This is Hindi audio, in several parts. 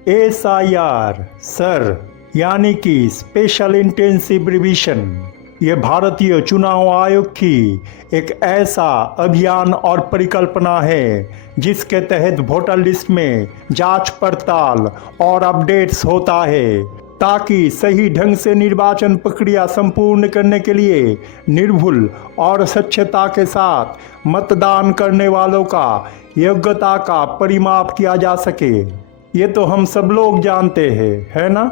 SIR सर यानी कि स्पेशल इंटेंसिव रिवीजन, ये भारतीय चुनाव आयोग की एक ऐसा अभियान और परिकल्पना है जिसके तहत वोटर लिस्ट में जांच पड़ताल और अपडेट्स होता है ताकि सही ढंग से निर्वाचन प्रक्रिया संपूर्ण करने के लिए निर्भुल और स्वच्छता के साथ मतदान करने वालों का योग्यता का परिमाप किया जा सके। ये तो हम सब लोग जानते हैं, है ना?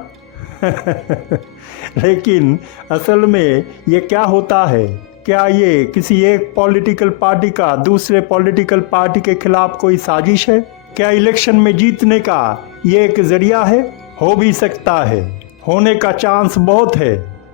लेकिन असल में ये क्या होता है? क्या ये किसी एक पॉलिटिकल पार्टी का दूसरे पॉलिटिकल पार्टी के खिलाफ कोई साजिश है? क्या इलेक्शन में जीतने का ये एक जरिया है? हो भी सकता है, होने का चांस बहुत है,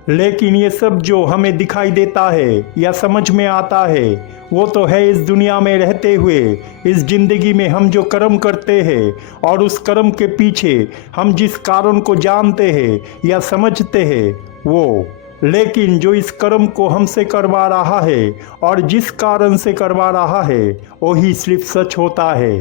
लेकिन ये सब जो हमें दिखाई देता है या समझ में आता है वो तो है इस दुनिया में रहते हुए, इस जिंदगी में हम जो कर्म करते हैं और उस कर्म के पीछे हम जिस कारण को जानते हैं या समझते हैं वो। लेकिन जो इस कर्म को हमसे करवा रहा है और जिस कारण से करवा रहा है वही सिर्फ सच होता है।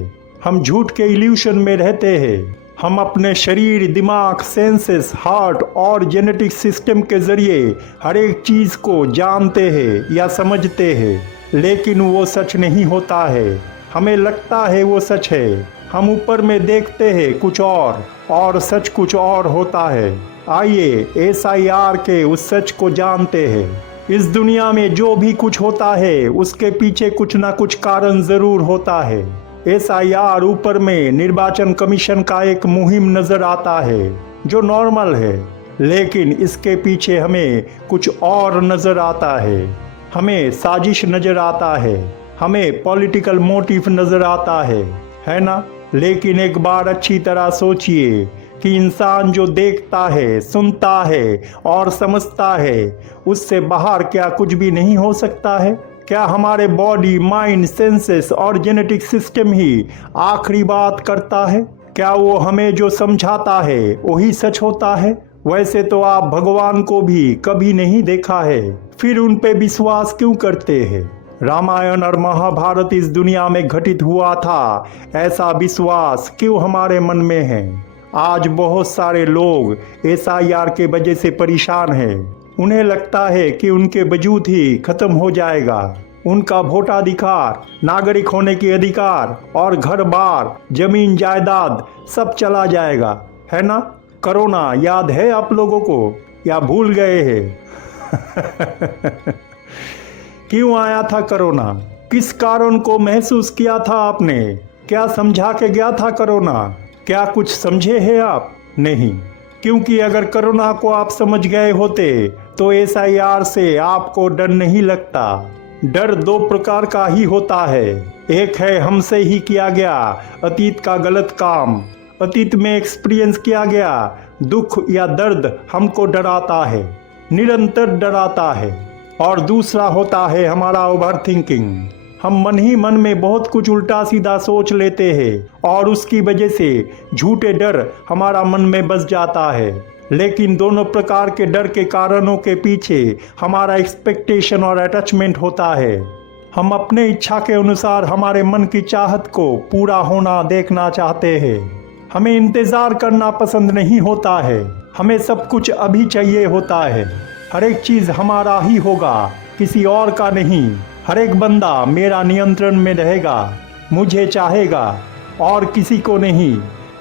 हम झूठ के इल्यूशन में रहते हैं। हम अपने शरीर, दिमाग, सेंसेस, हार्ट और जेनेटिक सिस्टम के जरिए हर एक चीज़ को जानते हैं या समझते हैं, लेकिन वो सच नहीं होता है। हमें लगता है वो सच है। हम ऊपर में देखते हैं कुछ और सच कुछ और होता है। आइए SIR के उस सच को जानते हैं। इस दुनिया में जो भी कुछ होता है उसके पीछे कुछ ना कुछ कारण ज़रूर होता है। SIR ऊपर में निर्वाचन कमीशन का एक मुहिम नज़र आता है जो नॉर्मल है, लेकिन इसके पीछे हमें कुछ और नज़र आता है। हमें साजिश नज़र आता है, हमें पॉलिटिकल मोटिव नज़र आता है ना? लेकिन एक बार अच्छी तरह सोचिए कि इंसान जो देखता है, सुनता है और समझता है उससे बाहर क्या कुछ भी नहीं हो सकता है? क्या हमारे बॉडी, माइंड, सेंसेस और जेनेटिक सिस्टम ही आखिरी बात करता है? क्या वो हमें जो समझाता है वही सच होता है? वैसे तो आप भगवान को भी कभी नहीं देखा है, फिर उन पे विश्वास क्यों करते हैं? रामायण और महाभारत इस दुनिया में घटित हुआ था, ऐसा विश्वास क्यों हमारे मन में है? आज बहुत सारे लोग SIR के वजह से परेशान हैं। उन्हें लगता है कि उनके वजूद ही खत्म हो जाएगा। उनका वोटाधिकार, नागरिक होने के अधिकार और घर बार, जमीन जायदाद सब चला जाएगा, है ना? कोरोना याद है आप लोगों को या भूल गए हैं? क्यों आया था कोरोना? किस कारण को महसूस किया था आपने? क्या समझा के गया था कोरोना? क्या कुछ समझे हैं आप? नहीं, क्योंकि अगर कोरोना को आप समझ गए होते तो SIR से आपको डर नहीं लगता। डर दो प्रकार का ही होता है। एक है हमसे ही किया गया अतीत का गलत काम, अतीत में एक्सपीरियंस किया गया दुख या दर्द हमको डराता है, निरंतर डराता है। और दूसरा होता है हमारा ओवर थिंकिंग। हम मन ही मन में बहुत कुछ उल्टा सीधा सोच लेते हैं और उसकी वजह से झूठे डर हमारा मन में बस जाता है। लेकिन दोनों प्रकार के डर के कारणों के पीछे हमारा एक्सपेक्टेशन और अटैचमेंट होता है। हम अपने इच्छा के अनुसार हमारे मन की चाहत को पूरा होना देखना चाहते हैं। हमें इंतज़ार करना पसंद नहीं होता है। हमें सब कुछ अभी चाहिए होता है। हर एक चीज़ हमारा ही होगा, किसी और का नहीं। हर एक बंदा मेरा नियंत्रण में रहेगा, मुझे चाहेगा और किसी को नहीं।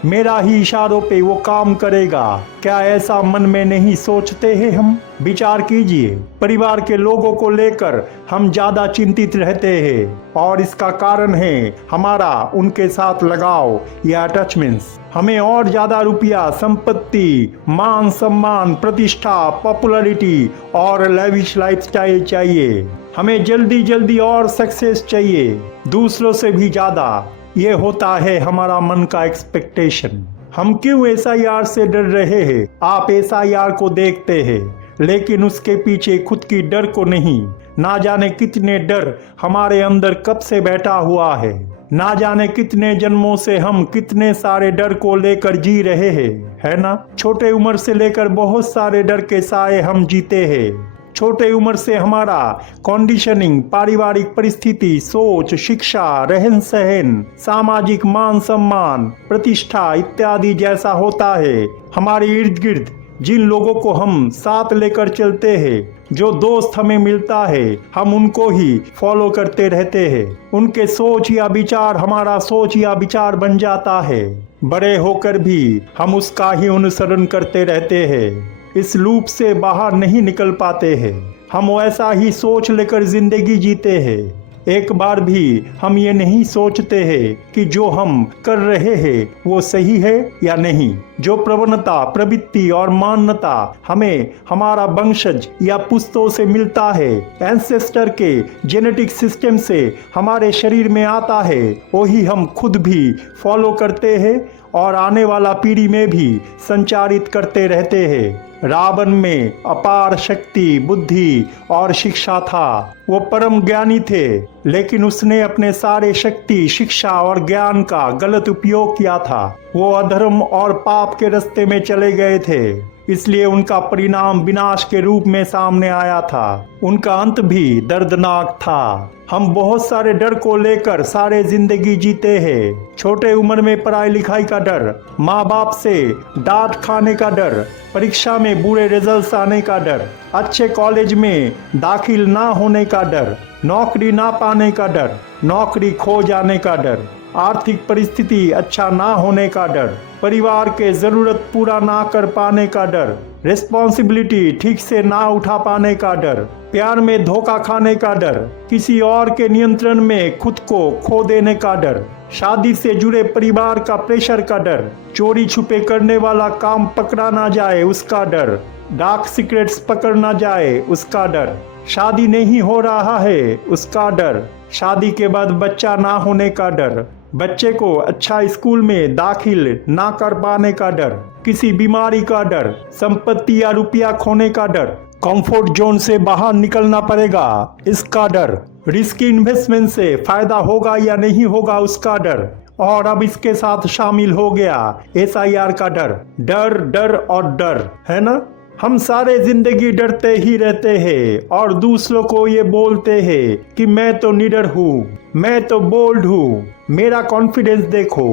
मेरा ही इशारों पे वो काम करेगा। क्या ऐसा मन में नहीं सोचते हैं हम? विचार कीजिए, परिवार के लोगों को लेकर हम ज़्यादा चिंतित रहते हैं और इसका कारण है हमारा उनके साथ लगाव या अटैचमेंट्स। हमें और ज़्यादा रुपया, संपत्ति, मान सम्मान, प्रतिष्ठा, पॉपुलैरिटी और लेविश लाइफस्टाइल चाहिए। हमें जल्दी जल्दी और सक्सेस चाहिए, दूसरों से भी ज़्यादा। ये होता है हमारा मन का एक्सपेक्टेशन। हम क्यों SIR से डर रहे हैं? आप SIR को देखते हैं, लेकिन उसके पीछे खुद की डर को नहीं। ना जाने कितने डर हमारे अंदर कब से बैठा हुआ है। ना जाने कितने जन्मों से हम कितने सारे डर को लेकर जी रहे हैं, है ना? छोटे उम्र से लेकर बहुत सारे डर के साए हम जीते हैं। छोटे उम्र से हमारा कंडीशनिंग, पारिवारिक परिस्थिति, सोच, शिक्षा, रहन सहन, सामाजिक मान सम्मान, प्रतिष्ठा इत्यादि जैसा होता है, हमारे इर्द गिर्द जिन लोगों को हम साथ लेकर चलते हैं, जो दोस्त हमें मिलता है, हम उनको ही फॉलो करते रहते हैं। उनके सोच या विचार हमारा सोच या विचार बन जाता है। बड़े होकर भी हम उसका ही अनुसरण करते रहते हैं। इस लूप से बाहर नहीं निकल पाते हैं। हम वैसा ही सोच लेकर जिंदगी जीते हैं। एक बार भी हम ये नहीं सोचते हैं कि जो हम कर रहे हैं वो सही है या नहीं। जो प्रवणता, प्रवृत्ति और मान्यता हमें हमारा वंशज या पुश्तों से मिलता है, एंसेस्टर के जेनेटिक सिस्टम से हमारे शरीर में आता है, वही हम खुद भी फॉलो करते हैं और आने वाला पीढ़ी में भी संचारित करते रहते हैं। रावण में अपार शक्ति, बुद्धि और शिक्षा था। वो परम ज्ञानी थे, लेकिन उसने अपने सारे शक्ति, शिक्षा और ज्ञान का गलत उपयोग किया था। वो अधर्म और पाप के रास्ते में चले गए थे, इसलिए उनका परिणाम विनाश के रूप में सामने आया था। उनका अंत भी दर्दनाक था। हम बहुत सारे डर को लेकर सारे जिंदगी जीते हैं। छोटे उम्र में पढ़ाई लिखाई का डर, माँ बाप से डांट खाने का डर, परीक्षा में बुरे रिजल्ट्स आने का डर, अच्छे कॉलेज में दाखिल ना होने का डर, नौकरी ना पाने का डर, नौकरी खो जाने का डर, आर्थिक परिस्थिति अच्छा ना होने का डर, परिवार के जरूरत पूरा ना कर पाने का डर, रिस्पॉन्सिबिलिटी ठीक से ना उठा पाने का डर, प्यार में धोखा खाने का डर, किसी और के नियंत्रण में खुद को खो देने का डर, शादी से जुड़े परिवार का प्रेशर का डर, चोरी छुपे करने वाला काम पकड़ा ना जाए उसका डर, डार्क सीक्रेट्स पकड़ ना जाए उसका डर, शादी नहीं हो रहा है उसका डर, शादी के बाद बच्चा ना होने का डर, बच्चे को अच्छा स्कूल में दाखिल ना कर पाने का डर, किसी बीमारी का डर, संपत्ति या रुपया खोने का डर, कंफर्ट जोन से बाहर निकलना पड़ेगा इसका डर, रिस्की इन्वेस्टमेंट से फायदा होगा या नहीं होगा उसका डर, और अब इसके साथ शामिल हो गया SIR का डर। डर डर और डर, है ना। हम सारे जिंदगी डरते ही रहते हैं और दूसरों को ये बोलते हैं कि मैं तो निडर हूँ, मैं तो बोल्ड हूँ, मेरा कॉन्फिडेंस देखो,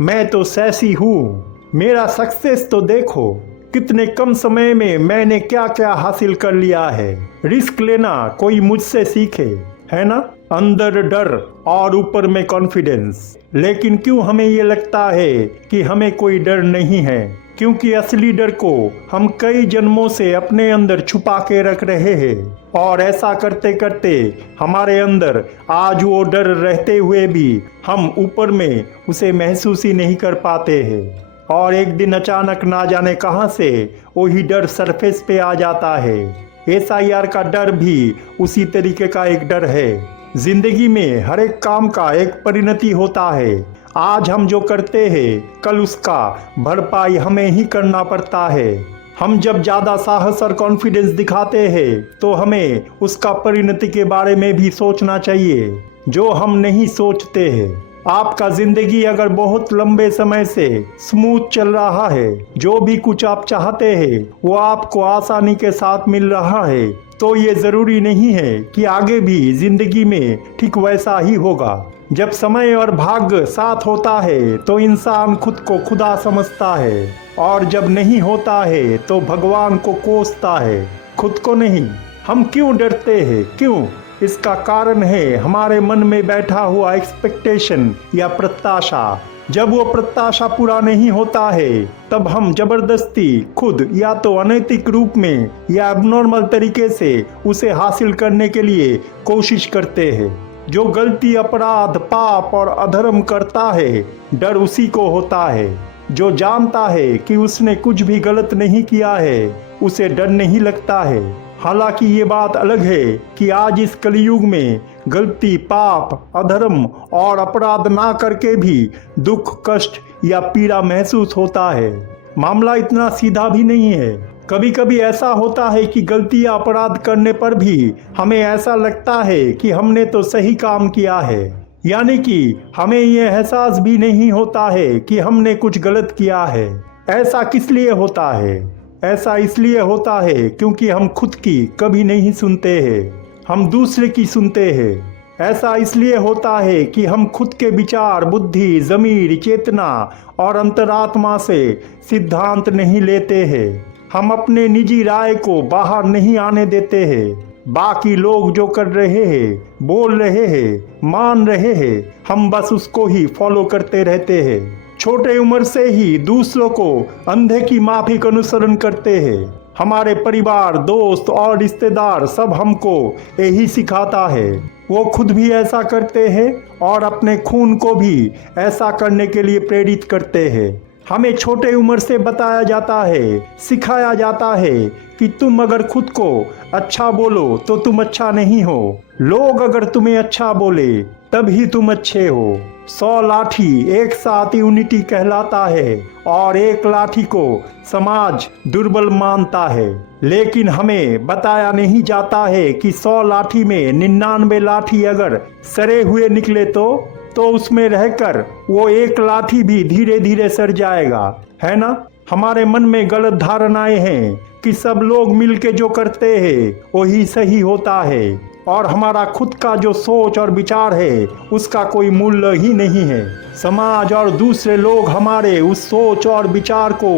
मैं तो सैसी हूँ, मेरा सक्सेस तो देखो, कितने कम समय में मैंने क्या क्या हासिल कर लिया है। रिस्क लेना कोई मुझसे सीखे, है ना। अंदर डर और ऊपर में कॉन्फिडेंस। लेकिन क्यों हमें ये लगता है कि हमें कोई डर नहीं है? क्योंकि असली डर को हम कई जन्मों से अपने अंदर छुपा के रख रहे हैं, और ऐसा करते करते हमारे अंदर आज वो डर रहते हुए भी हम ऊपर में उसे महसूस ही नहीं कर पाते हैं। और एक दिन अचानक ना जाने कहां से वही डर सरफेस पे आ जाता है। SIR का डर भी उसी तरीके का एक डर है। जिंदगी में हर एक काम का एक परिणति होता है। आज हम जो करते हैं कल उसका भरपाई हमें ही करना पड़ता है। हम जब ज्यादा साहस और कॉन्फिडेंस दिखाते हैं तो हमें उसका परिणति के बारे में भी सोचना चाहिए, जो हम नहीं सोचते हैं। आपका जिंदगी अगर बहुत लंबे समय से स्मूथ चल रहा है, जो भी कुछ आप चाहते हैं वो आपको आसानी के साथ मिल रहा है, तो ये जरूरी नहीं है कि आगे भी जिंदगी में ठीक वैसा ही होगा। जब समय और भाग्य साथ होता है तो इंसान खुद को खुदा समझता है, और जब नहीं होता है तो भगवान को कोसता है, खुद को नहीं। हम क्यों डरते हैं? क्यों? इसका कारण है हमारे मन में बैठा हुआ एक्सपेक्टेशन या प्रत्याशा। जब वो प्रत्याशा पूरा नहीं होता है तब हम जबरदस्ती खुद या तो अनैतिक रूप में या एबनॉर्मल तरीके से उसे हासिल करने के लिए कोशिश करते हैं। जो गलती, अपराध, पाप और अधर्म करता है, डर उसी को होता है। जो जानता है कि उसने कुछ भी गलत नहीं किया है, उसे डर नहीं लगता है। हालांकि ये बात अलग है कि आज इस कलयुग में गलती, पाप, अधर्म और अपराध ना करके भी दुख, कष्ट या पीड़ा महसूस होता है। मामला इतना सीधा भी नहीं है। कभी कभी ऐसा होता है कि गलती या अपराध करने पर भी हमें ऐसा लगता है कि हमने तो सही काम किया है, यानी कि हमें ये एहसास भी नहीं होता है कि हमने कुछ गलत किया है। ऐसा किस लिए होता है? ऐसा इसलिए होता है क्योंकि हम खुद की कभी नहीं सुनते हैं, हम दूसरे की सुनते हैं। ऐसा इसलिए होता है कि हम खुद के विचार, बुद्धि, ज़मीर, चेतना और अंतरात्मा से सिद्धांत नहीं लेते हैं। हम अपने निजी राय को बाहर नहीं आने देते हैं। बाकी लोग जो कर रहे हैं, बोल रहे हैं, मान रहे हैं, हम बस उसको ही फॉलो करते रहते हैं। छोटे उम्र से ही दूसरों को अंधे की माफिक अनुसरण करते हैं। हमारे परिवार, दोस्त और रिश्तेदार सब हमको यही सिखाता है। वो खुद भी ऐसा करते हैं और अपने खून को भी ऐसा करने के लिए प्रेरित करते हैं। हमें छोटे उम्र से बताया जाता है, सिखाया जाता है कि तुम अगर खुद को अच्छा बोलो तो तुम अच्छा नहीं हो। लोग अगर तुम्हें अच्छा बोले तब ही तुम अच्छे हो। 100 लाठी एक साथ यूनिटी कहलाता है और एक लाठी को समाज दुर्बल मानता है। लेकिन हमें बताया नहीं जाता है कि 100 लाठी में 99 लाठी अगर सरे हुए निकले तो उसमें रहकर वो एक लाठी भी धीरे धीरे सर जाएगा, है ना। हमारे मन में गलत धारणाएं हैं कि सब लोग मिलके जो करते हैं वही सही होता है और हमारा खुद का जो सोच और विचार है उसका कोई मूल्य ही नहीं है। समाज और दूसरे लोग हमारे उस सोच और विचार को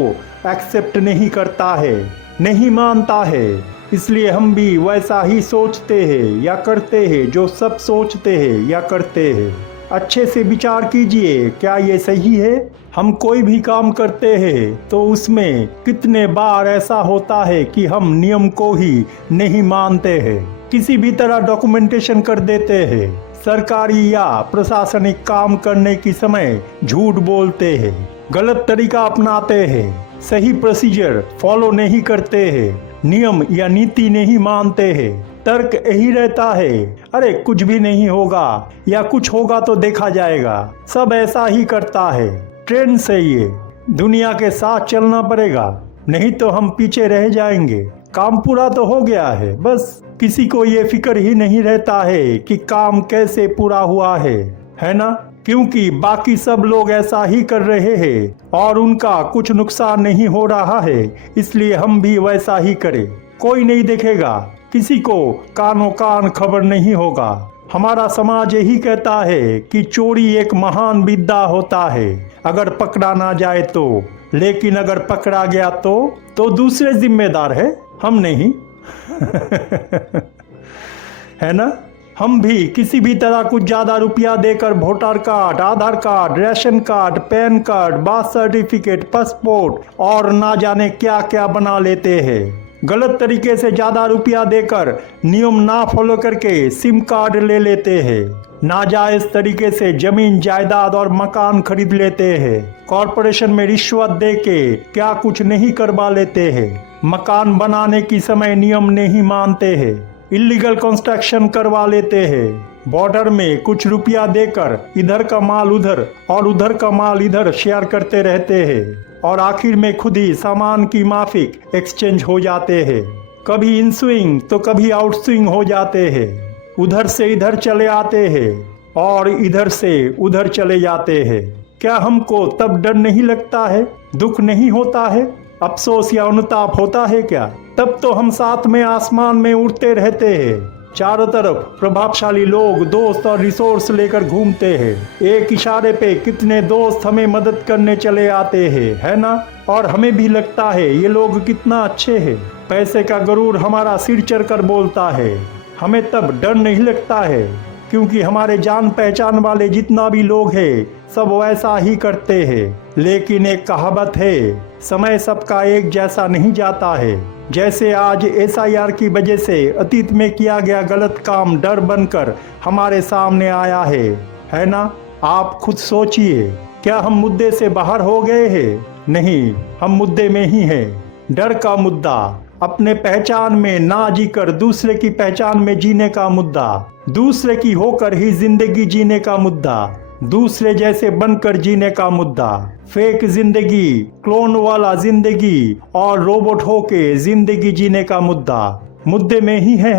एक्सेप्ट नहीं करता है, नहीं मानता है। इसलिए हम भी वैसा ही सोचते हैं या करते हैं जो सब सोचते हैं या करते हैं। अच्छे से विचार कीजिए, क्या ये सही है? हम कोई भी काम करते हैं तो उसमें कितने बार ऐसा होता है कि हम नियम को ही नहीं मानते हैं, किसी भी तरह डॉक्यूमेंटेशन कर देते हैं, सरकारी या प्रशासनिक काम करने की समय झूठ बोलते हैं, गलत तरीका अपनाते हैं, सही प्रोसीजर फॉलो नहीं करते हैं, नियम या नीति नहीं मानते हैं। तर्क यही रहता है, अरे कुछ भी नहीं होगा या कुछ होगा तो देखा जाएगा। सब ऐसा ही करता है, ट्रेंड से ये दुनिया के साथ चलना पड़ेगा, नहीं तो हम पीछे रह जाएंगे। काम पूरा तो हो गया है, बस किसी को ये फिक्र ही नहीं रहता है कि काम कैसे पूरा हुआ है ना। क्योंकि बाकी सब लोग ऐसा ही कर रहे हैं और उनका कुछ नुकसान नहीं हो रहा है, इसलिए हम भी वैसा ही करें। कोई नहीं देखेगा, किसी को कानों कान खबर नहीं होगा। हमारा समाज यही कहता है कि चोरी एक महान विद्या होता है अगर पकड़ा ना जाए तो, लेकिन अगर पकड़ा गया तो दूसरे जिम्मेदार है, हम नहीं। है ना। हम भी किसी भी तरह कुछ ज्यादा रुपया देकर voter card, Aadhaar card, ration card, PAN card, birth certificate, passport और ना जाने क्या क्या बना लेते हैं। गलत तरीके से ज्यादा रुपया देकर नियम ना फॉलो करके सिम कार्ड ले लेते हैं। नाजायज तरीके से जमीन, जायदाद और मकान खरीद लेते हैं। कॉरपोरेशन में रिश्वत दे के क्या कुछ नहीं करवा लेते हैं। मकान बनाने की समय नियम नहीं मानते हैं। इलीगल कंस्ट्रक्शन करवा लेते हैं। बॉर्डर में कुछ रुपया देकर इधर का माल उधर और उधर का माल इधर शेयर करते रहते हैं और आखिर में खुद ही सामान की माफिक एक्सचेंज हो जाते हैं। कभी इन स्विंग तो कभी आउट स्विंग हो जाते हैं। उधर से इधर चले आते हैं और इधर से उधर चले जाते हैं। क्या हमको तब डर नहीं लगता है, दुख नहीं होता है, अफसोस या अनुताप होता है क्या? तब तो हम साथ में आसमान में उड़ते रहते हैं। चारों तरफ प्रभावशाली लोग, दोस्त और रिसोर्स लेकर घूमते हैं। एक इशारे पे कितने दोस्त हमें मदद करने चले आते हैं, है ना। और हमें भी लगता है ये लोग कितना अच्छे हैं। पैसे का गरूर हमारा सिर चढ़ कर बोलता है। हमें तब डर नहीं लगता है क्योंकि हमारे जान पहचान वाले जितना भी लोग हैं सब वैसा ही करते हैं। लेकिन एक कहावत है, समय सबका एक जैसा नहीं जाता है। जैसे आज SIR की वजह से अतीत में किया गया गलत काम डर बनकर हमारे सामने आया है ना। आप खुद सोचिए, क्या हम मुद्दे से बाहर हो गए हैं? नहीं, हम मुद्दे में ही हैं। डर का मुद्दा, अपने पहचान में ना जीकर दूसरे की पहचान में जीने का मुद्दा, दूसरे की होकर ही जिंदगी जीने का मुद्दा, दूसरे जैसे बनकर जीने का मुद्दा, फेक जिंदगी, क्लोन वाला जिंदगी और रोबोट होके जिंदगी जीने का मुद्दा। मुद्दे में ही हैं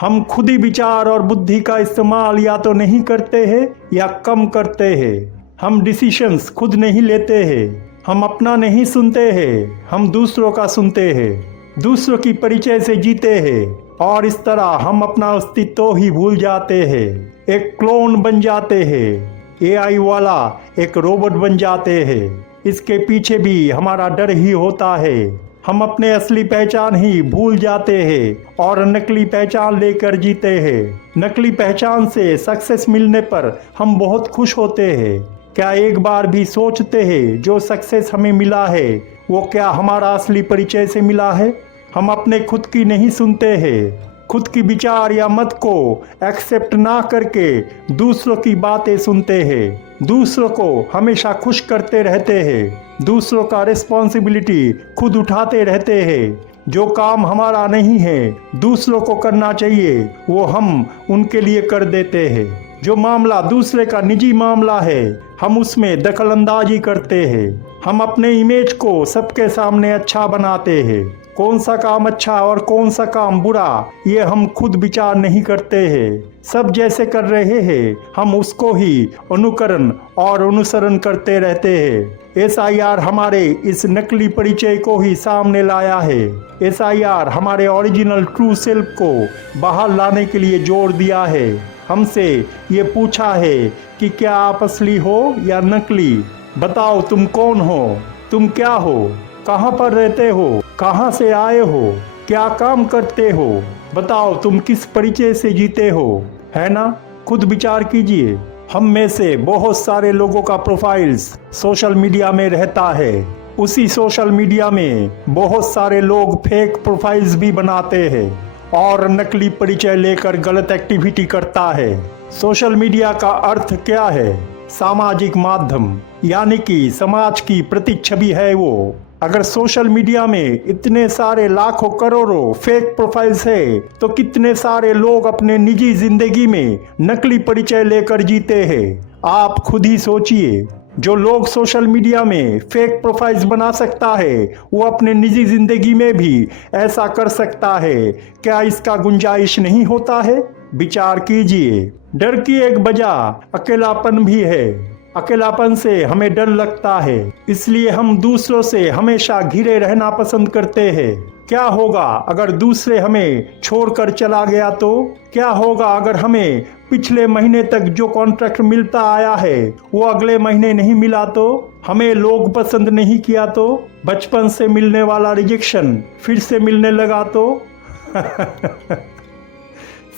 हम खुद ही विचार और बुद्धि का इस्तेमाल या तो नहीं करते हैं या कम करते हैं। हम डिसीजंस खुद नहीं लेते हैं हम अपना नहीं सुनते हैं, हम दूसरों का सुनते हैं, दूसरों की परिचय से जीते हैं और इस तरह हम अपना अस्तित्व ही भूल जाते हैं, एक क्लोन बन जाते हैं, एआई वाला एक रोबोट बन जाते हैं। इसके पीछे भी हमारा डर ही होता है। हम अपने असली पहचान ही भूल जाते हैं और नकली पहचान लेकर जीते हैं। नकली पहचान से सक्सेस मिलने पर हम बहुत खुश होते हैं। क्या एक बार भी सोचते हैं जो सक्सेस हमें मिला है वो क्या हमारा असली परिचय से मिला है? हम अपने खुद की नहीं सुनते हैं। खुद की विचार या मत को एक्सेप्ट ना करके दूसरों की बातें सुनते हैं। दूसरों को हमेशा खुश करते रहते हैं। दूसरों का रिस्पॉन्सिबिलिटी खुद उठाते रहते हैं। जो काम हमारा नहीं है दूसरों को करना चाहिए वो हम उनके लिए कर देते हैं। जो मामला दूसरे का निजी मामला है हम उसमें दखल अंदाजी करते हैं। हम अपने इमेज को सबके सामने अच्छा बनाते हैं। कौन सा काम अच्छा और कौन सा काम बुरा ये हम खुद विचार नहीं करते हैं। सब जैसे कर रहे हैं हम उसको ही अनुकरण और अनुसरण करते रहते हैं। एसआईआर हमारे इस नकली परिचय को ही सामने लाया है। एसआईआर हमारे ओरिजिनल ट्रू सेल्फ को बाहर लाने के लिए जोर दिया है। हमसे ये पूछा है कि क्या आप असली हो या नकली? बताओ तुम कौन हो, तुम क्या हो, कहाँ पर रहते हो, कहाँ से आए हो, क्या काम करते हो? बताओ तुम किस परिचय से जीते हो, है ना? खुद विचार कीजिए। हम में से बहुत सारे लोगों का प्रोफाइल्स सोशल मीडिया में रहता है। उसी सोशल मीडिया में बहुत सारे लोग फेक प्रोफाइल्स भी बनाते हैं और नकली परिचय लेकर गलत एक्टिविटी करता है। सोशल मीडिया का अर्थ क्या है? सामाजिक माध्यम, यानी कि समाज की प्रतिच्छवि है वो। अगर सोशल मीडिया में इतने सारे लाखों करोड़ों फेक प्रोफाइल्स है तो कितने सारे लोग अपने निजी जिंदगी में नकली परिचय लेकर जीते हैं। आप खुद ही सोचिए। जो लोग सोशल मीडिया में फेक प्रोफाइल्स बना सकता है वो अपने निजी जिंदगी में भी ऐसा कर सकता है। क्या इसका गुंजाइश नहीं होता है? विचार कीजिए। डर की एक वजह अकेलापन भी है। अकेलापन से हमें डर लगता है, इसलिए हम दूसरों से हमेशा घिरे रहना पसंद करते हैं। क्या होगा अगर दूसरे हमें छोड़कर चला गया तो? क्या होगा अगर हमें पिछले महीने तक जो कॉन्ट्रैक्ट मिलता आया है वो अगले महीने नहीं मिला तो? हमें लोग पसंद नहीं किया तो? बचपन से मिलने वाला रिजेक्शन फिर से मिलने लगा तो?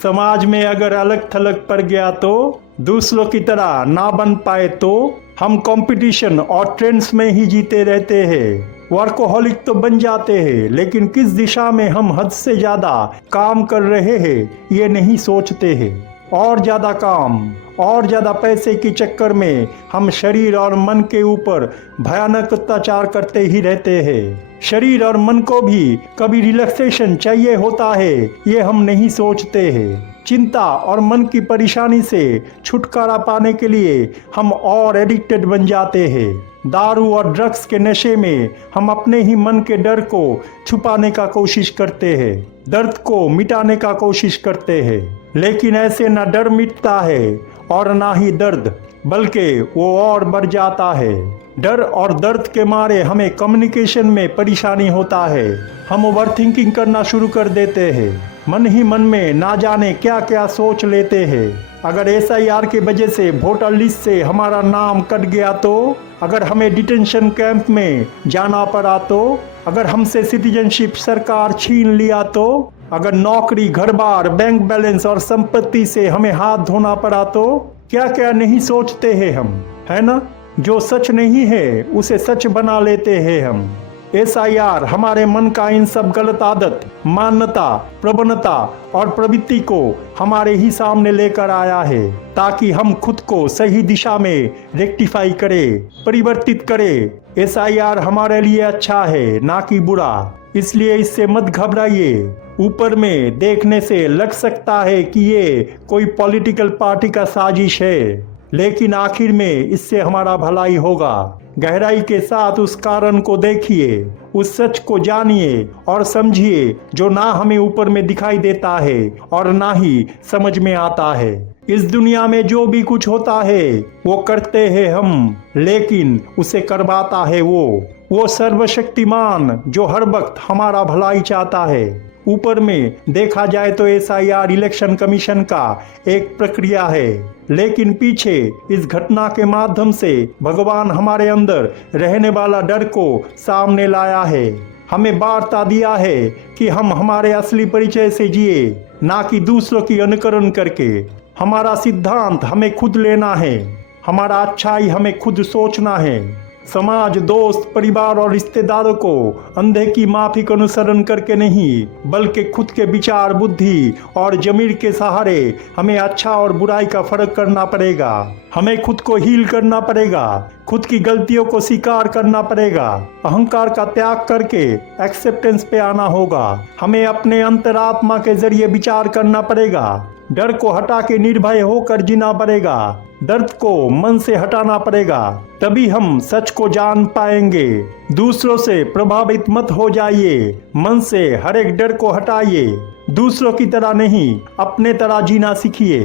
समाज में अगर अलग थलग पड़ गया तो? दूसरों की तरह ना बन पाए तो? हम कंपटीशन और ट्रेंड्स में ही जीते रहते हैं। वर्कोहॉलिक तो बन जाते हैं लेकिन किस दिशा में हम हद से ज्यादा काम कर रहे हैं ये नहीं सोचते हैं। और ज्यादा काम और ज्यादा पैसे के चक्कर में हम शरीर और मन के ऊपर भयानक अत्याचार करते ही रहते हैं। शरीर और मन को भी कभी रिलैक्सेशन चाहिए होता है ये हम नहीं सोचते हैं। चिंता और मन की परेशानी से छुटकारा पाने के लिए हम और एडिक्टेड बन जाते हैं। दारू और ड्रग्स के नशे में हम अपने ही मन के डर को छुपाने का कोशिश करते हैं, दर्द को मिटाने का कोशिश करते हैं। लेकिन ऐसे ना डर मिटता है और ना ही दर्द, बल्कि वो और बढ़ जाता है। डर और दर्द के मारे हमें कम्युनिकेशन में परेशानी होता है। हम ओवरथिंकिंग करना शुरू कर देते हैं। मन ही मन में ना जाने क्या क्या सोच लेते हैं। अगर एसआईआर की वजह से वोटर लिस्ट से हमारा नाम कट गया तो? अगर हमें डिटेंशन कैंप में जाना पड़ा तो? अगर हमसे सिटीजनशिप सरकार छीन लिया तो? अगर नौकरी, घर बार, बैंक बैलेंस और संपत्ति से हमें हाथ धोना पड़ा तो? क्या क्या नहीं सोचते हैं हम, है ना? जो सच नहीं है उसे सच बना लेते हैं हम। एसआईआर हमारे मन का इन सब गलत आदत, मान्यता, प्रवणता और प्रवृत्ति को हमारे ही सामने लेकर आया है ताकि हम खुद को सही दिशा में रेक्टिफाई करें, परिवर्तित करें। एसआईआर हमारे लिए अच्छा है ना कि बुरा, इसलिए इससे मत घबराइए। ऊपर में देखने से लग सकता है कि ये कोई पॉलिटिकल पार्टी का साजिश है, लेकिन आखिर में इससे हमारा भलाई होगा। गहराई के साथ उस कारण को देखिए, उस सच को जानिए और समझिए जो ना हमें ऊपर में दिखाई देता है और ना ही समझ में आता है। इस दुनिया में जो भी कुछ होता है वो करते हैं हम, लेकिन उसे करवाता है वो सर्वशक्तिमान जो हर वक्त हमारा भलाई चाहता है। ऊपर में देखा जाए तो SIR इलेक्शन कमीशन का एक प्रक्रिया है, लेकिन पीछे इस घटना के माध्यम से भगवान हमारे अंदर रहने वाला डर को सामने लाया है। हमें वार्ता दिया है कि हम हमारे असली परिचय से जिए, ना कि दूसरों की अनुकरण करके। हमारा सिद्धांत हमें खुद लेना है, हमारा अच्छाई हमें खुद सोचना है। समाज, दोस्त, परिवार और रिश्तेदारों को अंधे की माफिक अनुसरण करके नहीं, बल्कि खुद के विचार, बुद्धि और जमीर के सहारे हमें अच्छा और बुराई का फर्क करना पड़ेगा। हमें खुद को हील करना पड़ेगा, खुद की गलतियों को स्वीकार करना पड़ेगा, अहंकार का त्याग करके एक्सेप्टेंस पे आना होगा। हमें अपने अंतरात्मा के जरिए विचार करना पड़ेगा, डर को हटा के निर्भय होकर जीना पड़ेगा, दर्द को मन से हटाना पड़ेगा, तभी हम सच को जान पाएंगे। दूसरों से प्रभावित मत हो जाइए, मन से हर एक डर को हटाइए, दूसरों की तरह नहीं अपने तरह जीना सीखिए।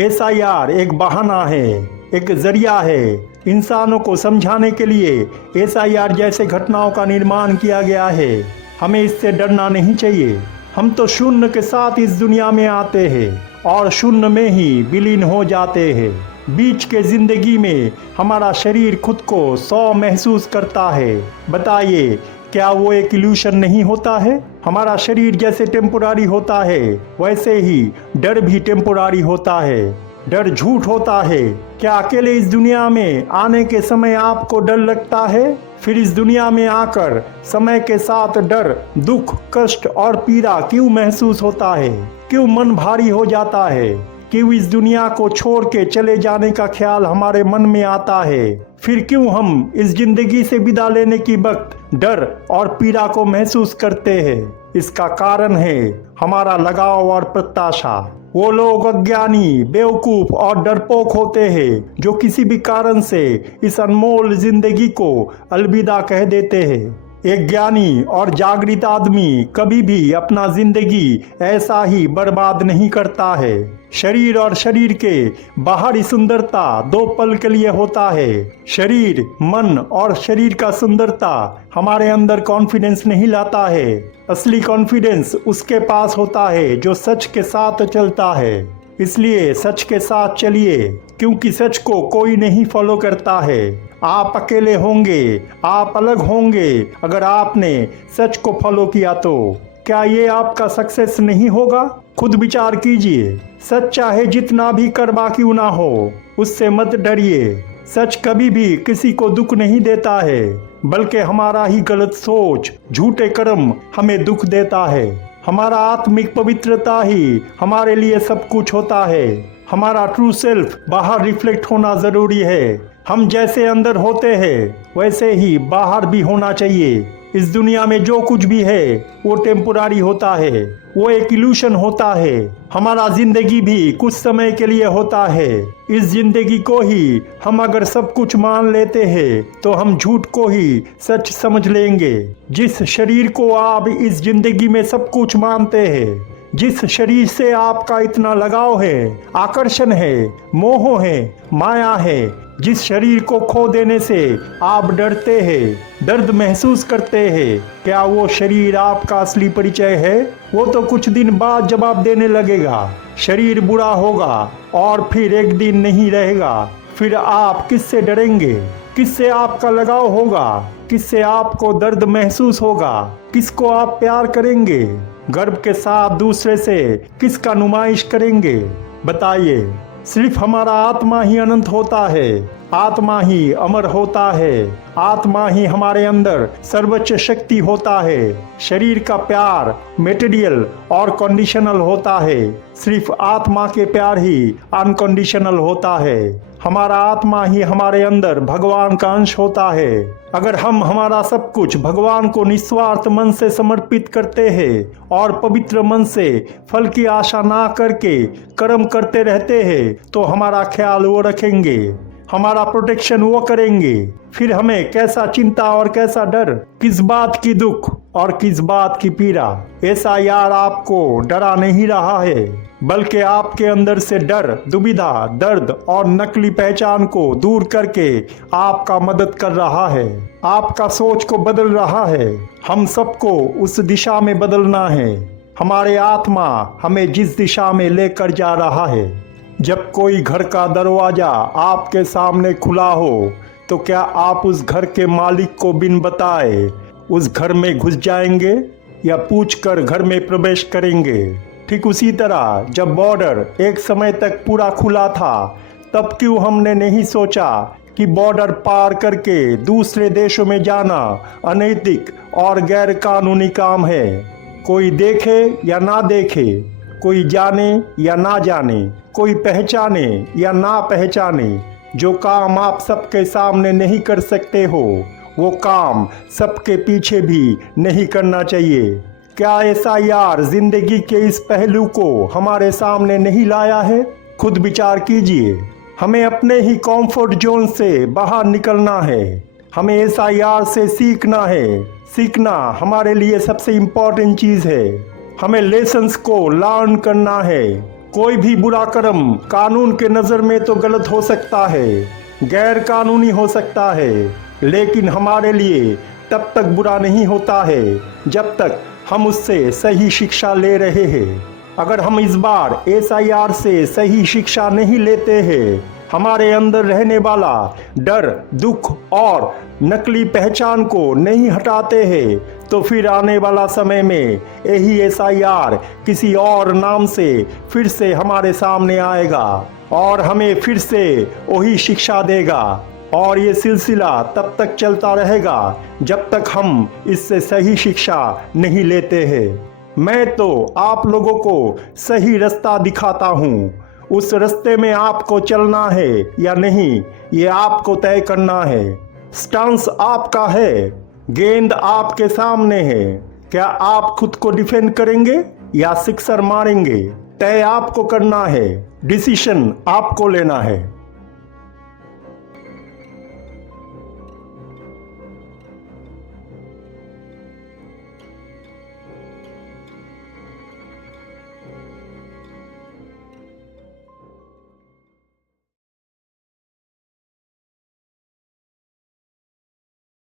SIR एक बहाना है, एक जरिया है। इंसानों को समझाने के लिए SIR जैसे घटनाओं का निर्माण किया गया है। हमें इससे डरना नहीं चाहिए। हम तो शून्य के साथ इस दुनिया में आते हैं और शून्य में ही विलीन हो जाते हैं। बीच के जिंदगी में हमारा शरीर खुद को 100 महसूस करता है। बताइए, क्या वो एक इल्यूशन नहीं होता है? हमारा शरीर जैसे टेम्पोरारी होता है, वैसे ही डर भी टेम्पोरारी होता है। डर झूठ होता है। क्या अकेले इस दुनिया में आने के समय आपको डर लगता है? फिर इस दुनिया में आकर समय के साथ डर, दुख, कष्ट और पीड़ा क्यों महसूस होता है? क्यों मन भारी हो जाता है? क्यों इस दुनिया को छोड़ के चले जाने का ख्याल हमारे मन में आता है? फिर क्यों हम इस जिंदगी से विदा लेने की वक्त डर और पीड़ा को महसूस करते हैं? इसका कारण है हमारा लगाव और प्रत्याशा। वो लोग अज्ञानी, बेवकूफ और डरपोक होते हैं जो किसी भी कारण से इस अनमोल जिंदगी को अलविदा कह देते हैं। एक ज्ञानी और जागृत आदमी कभी भी अपना जिंदगी ऐसा ही बर्बाद नहीं करता है। शरीर और शरीर के बाहरी सुंदरता 2 पल के लिए होता है। शरीर, मन और शरीर का सुंदरता हमारे अंदर कॉन्फिडेंस नहीं लाता है। असली कॉन्फिडेंस उसके पास होता है जो सच के साथ चलता है। इसलिए सच के साथ चलिए, क्योंकि सच को कोई नहीं फॉलो करता है। आप अकेले होंगे, आप अलग होंगे अगर आपने सच को फॉलो किया तो। क्या ये आपका सक्सेस नहीं होगा? खुद विचार कीजिए। सच चाहे जितना भी कड़वा क्यों ना हो, उससे मत डरिए। सच कभी भी किसी को दुख नहीं देता है, बल्कि हमारा ही गलत सोच, झूठे कर्म हमें दुख देता है। हमारा आत्मिक पवित्रता ही हमारे लिए सब कुछ होता है। हमारा ट्रू सेल्फ बाहर रिफ्लेक्ट होना जरूरी है। हम जैसे अंदर होते हैं वैसे ही बाहर भी होना चाहिए। इस दुनिया में जो कुछ भी है वो टेम्पोरारी होता है, वो एक इल्यूशन होता है। हमारा जिंदगी भी कुछ समय के लिए होता है। इस जिंदगी को ही हम अगर सब कुछ मान लेते हैं तो हम झूठ को ही सच समझ लेंगे। जिस शरीर को आप इस जिंदगी में सब कुछ मानते हैं, जिस शरीर से आपका इतना लगाव है, आकर्षण है, मोह है, माया है, जिस शरीर को खो देने से आप डरते हैं, दर्द महसूस करते हैं, क्या वो शरीर आपका असली परिचय है? वो तो कुछ दिन बाद जवाब देने लगेगा। शरीर बुरा होगा और फिर एक दिन नहीं रहेगा। फिर आप किससे डरेंगे? किससे आपका लगाव होगा? किससे आपको दर्द महसूस होगा? किसको आप प्यार करेंगे? गर्व के साथ दूसरे से किसका नुमाइश करेंगे? बताइए। सिर्फ हमारा आत्मा ही अनंत होता है, आत्मा ही अमर होता है, आत्मा ही हमारे अंदर सर्वोच्च शक्ति होता है। शरीर का प्यार मटेरियल और कंडीशनल होता है, सिर्फ आत्मा के प्यार ही अनकंडीशनल होता है। हमारा आत्मा ही हमारे अंदर भगवान का अंश होता है। अगर हम हमारा सब कुछ भगवान को निस्वार्थ मन से समर्पित करते हैं और पवित्र मन से फल की आशा ना करके कर्म करते रहते हैं, तो हमारा ख्याल वो रखेंगे, हमारा प्रोटेक्शन वो करेंगे। फिर हमें कैसा चिंता और कैसा डर, किस बात की दुख, और किस बात की पीड़ा। एसआईआर आपको डरा नहीं रहा है, बल्कि आपके अंदर से डर, दुविधा, दर्द और नकली पहचान को दूर करके आपका मदद कर रहा है, आपका सोच को बदल रहा है। हम सबको उस दिशा में बदलना है। हमारे आत्मा हमें जिस दिशा में लेकर जा रहा है। जब कोई घर का दरवाजा आपके सामने खुला हो तो क्या आप उस घर के मालिक को बिन बताए उस घर में घुस जाएंगे या पूछकर घर में प्रवेश करेंगे? ठीक उसी तरह जब बॉर्डर एक समय तक पूरा खुला था, तब क्यों हमने नहीं सोचा कि बॉर्डर पार करके दूसरे देशों में जाना अनैतिक और गैर कानूनी काम है। कोई देखे या ना देखे, कोई जाने या ना जाने, कोई पहचाने या ना पहचाने, जो काम आप सबके सामने नहीं कर सकते हो, वो काम सबके पीछे भी नहीं करना चाहिए। क्या एसआईआर जिंदगी के इस पहलू को हमारे सामने नहीं लाया है? खुद विचार कीजिए। हमें अपने ही कंफर्ट जोन से बाहर निकलना है। हमें एसआईआर से सीखना है। सीखना हमारे लिए सबसे इम्पोर्टेंट चीज़ है। हमें लेसन्स को लर्न करना है। कोई भी बुरा कर्म कानून के नज़र में तो गलत हो सकता है, गैर कानूनी हो सकता है, लेकिन हमारे लिए तब तक बुरा नहीं होता है जब तक हम उससे सही शिक्षा ले रहे हैं। अगर हम इस बार एसआईआर से सही शिक्षा नहीं लेते हैं, हमारे अंदर रहने वाला डर, दुख और नकली पहचान को नहीं हटाते हैं, तो फिर आने वाला समय में यही एसआईआर किसी और नाम से फिर से हमारे सामने आएगा और हमें फिर से वही शिक्षा देगा। और ये सिलसिला तब तक चलता रहेगा जब तक हम इससे सही शिक्षा नहीं लेते हैं। मैं तो आप लोगों को सही रास्ता दिखाता हूँ। उस रास्ते में आपको चलना है या नहीं, ये आपको तय करना है। स्टांस आपका है, गेंद आपके सामने है। क्या आप खुद को डिफेंड करेंगे या सिक्सर मारेंगे? तय आपको करना है, डिसीजन आपको लेना है।